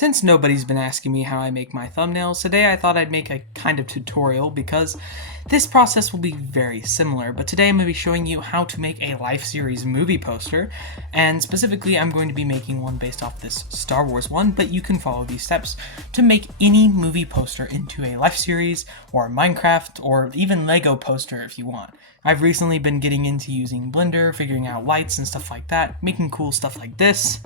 Since nobody's been asking me how I make my thumbnails, today I thought I'd make a kind of tutorial because this process will be very similar, but today I'm going to be showing you how to make a life series movie poster, and specifically I'm going to be making one based off this Star Wars one, but you can follow these steps to make any movie poster into a life series, or Minecraft, or even Lego poster if you want. I've recently been getting into using Blender, figuring out lights and stuff like that, making cool stuff like this.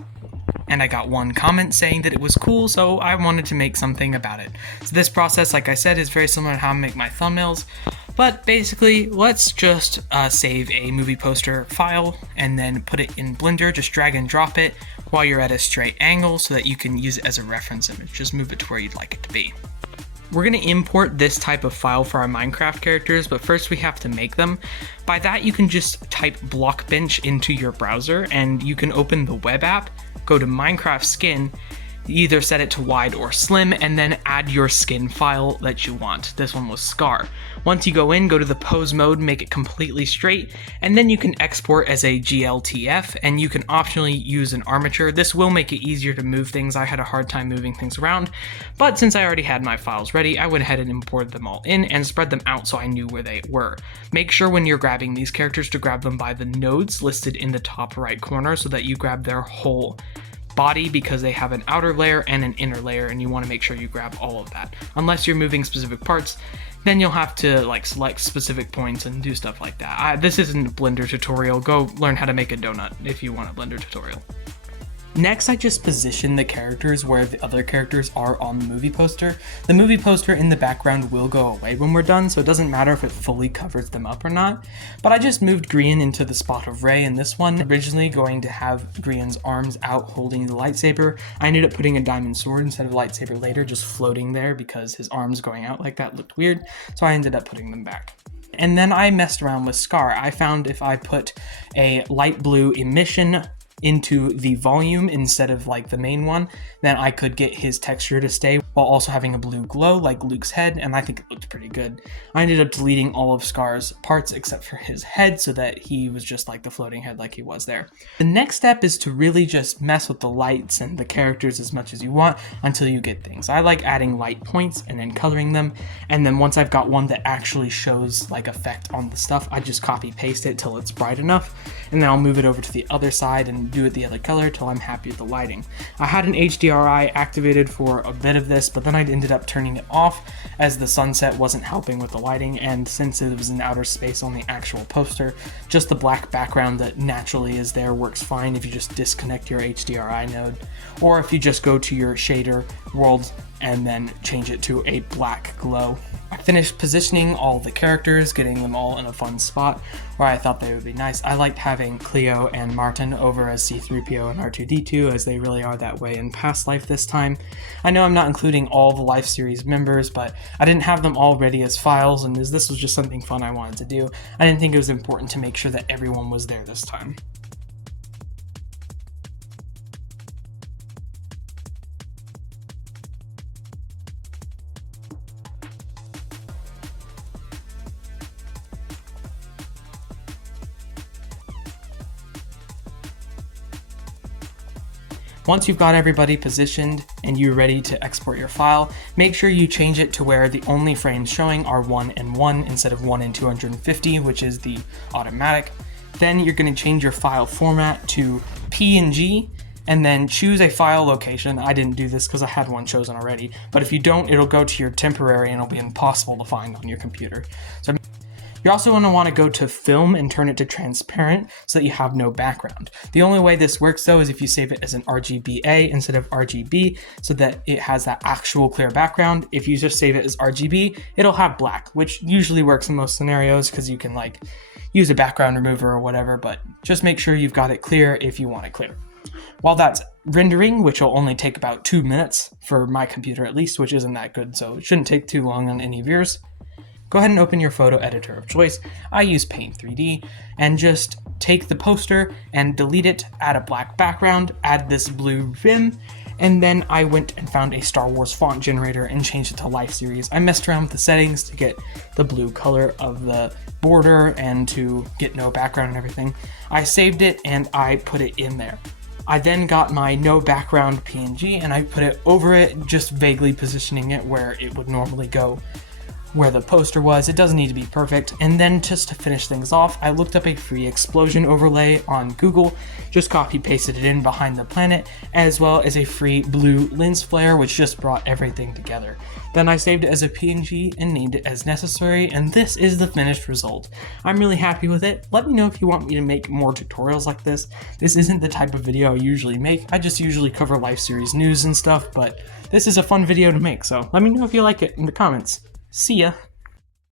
And I got one comment saying that it was cool, so I wanted to make something about it. So this process, like I said, is very similar to how I make my thumbnails, but basically, let's just save a movie poster file and then put it in Blender. Just drag and drop it while you're at a straight angle so that you can use it as a reference image. Just move it to where you'd like it to be. We're going to import this type of file for our Minecraft characters, but first we have to make them. By that, you can just type Blockbench into your browser and you can open the web app, go to Minecraft skin, either set it to wide or slim, and then add your skin file that you want. This one was Scar. Once you go in, go to the pose mode, make it completely straight, and then you can export as a GLTF, and you can optionally use an armature. This will make it easier to move things. I had a hard time moving things around, but since I already had my files ready, I went ahead and imported them all in and spread them out so I knew where they were. Make sure when you're grabbing these characters to grab them by the nodes listed in the top right corner so that you grab their whole body, because they have an outer layer and an inner layer, and you want to make sure you grab all of that. Unless you're moving specific parts, then you'll have to select specific points and do stuff like that. This isn't a Blender tutorial. Go learn how to make a donut if you want a Blender tutorial. Next, I just position the characters where the other characters are on the movie poster. The movie poster in the background will go away when we're done, so it doesn't matter if it fully covers them up or not. But I just moved Grian into the spot of Rey in this one. Originally going to have Grian's arms out holding the lightsaber. I ended up putting a diamond sword instead of a lightsaber later, just floating there because his arms going out like that looked weird, so I ended up putting them back. And then I messed around with Scar. I found if I put a light blue emission into the volume instead of the main one, then I could get his texture to stay while also having a blue glow like Luke's head, and I think it looked pretty good. I ended up deleting all of Scar's parts except for his head so that he was just like the floating head like he was there. The next step is to really just mess with the lights and the characters as much as you want until you get things. I like adding light points and then coloring them, and then once I've got one that actually shows effect on the stuff, I just copy paste it till it's bright enough, and then I'll move it over to the other side and do it the other color till I'm happy with the lighting. I had an HDRI activated for a bit of this, but then I ended up turning it off as the sunset wasn't helping with the lighting, and since it was in outer space on the actual poster, just the black background that naturally is there works fine if you just disconnect your HDRI node, or if you just go to your shader world and then change it to a black glow. I finished positioning all the characters, getting them all in a fun spot where I thought they would be nice. I liked having Cleo and Martin over as C-3PO and R2-D2, as they really are that way in past life this time. I know I'm not including all the Life Series members, but I didn't have them all ready as files, and as this was just something fun I wanted to do, I didn't think it was important to make sure that everyone was there this time. Once you've got everybody positioned and you're ready to export your file, make sure you change it to where the only frames showing are 1 and 1 instead of 1 and 250, which is the automatic. Then you're going to change your file format to PNG, and then choose a file location. I didn't do this because I had one chosen already, but if you don't, it'll go to your temporary and it'll be impossible to find on your computer. So you're also going to want to go to film and turn it to transparent so that you have no background. The only way this works though is if you save it as an RGBA instead of RGB so that it has that actual clear background. If you just save it as RGB, it'll have black, which usually works in most scenarios because you can use a background remover or whatever, but just make sure you've got it clear if you want it clear. While that's rendering, which will only take about 2 minutes for my computer at least, which isn't that good, so it shouldn't take too long on any of yours, go ahead and open your photo editor of choice. I use Paint 3D, and just take the poster and delete it, add a black background, add this blue rim, and then I went and found a Star Wars font generator and changed it to Life Series. I messed around with the settings to get the blue color of the border and to get no background and everything. I saved it and I put it in there. I then got my no background PNG and I put it over it, just vaguely positioning it where it would normally go where the poster was. It doesn't need to be perfect. And then just to finish things off, I looked up a free explosion overlay on Google, just copy pasted it in behind the planet, as well as a free blue lens flare, which just brought everything together. Then I saved it as a PNG and named it as necessary, and this is the finished result. I'm really happy with it. Let me know if you want me to make more tutorials like this. This isn't the type of video I usually make. I just usually cover life series news and stuff, but this is a fun video to make, so let me know if you like it in the comments. See ya!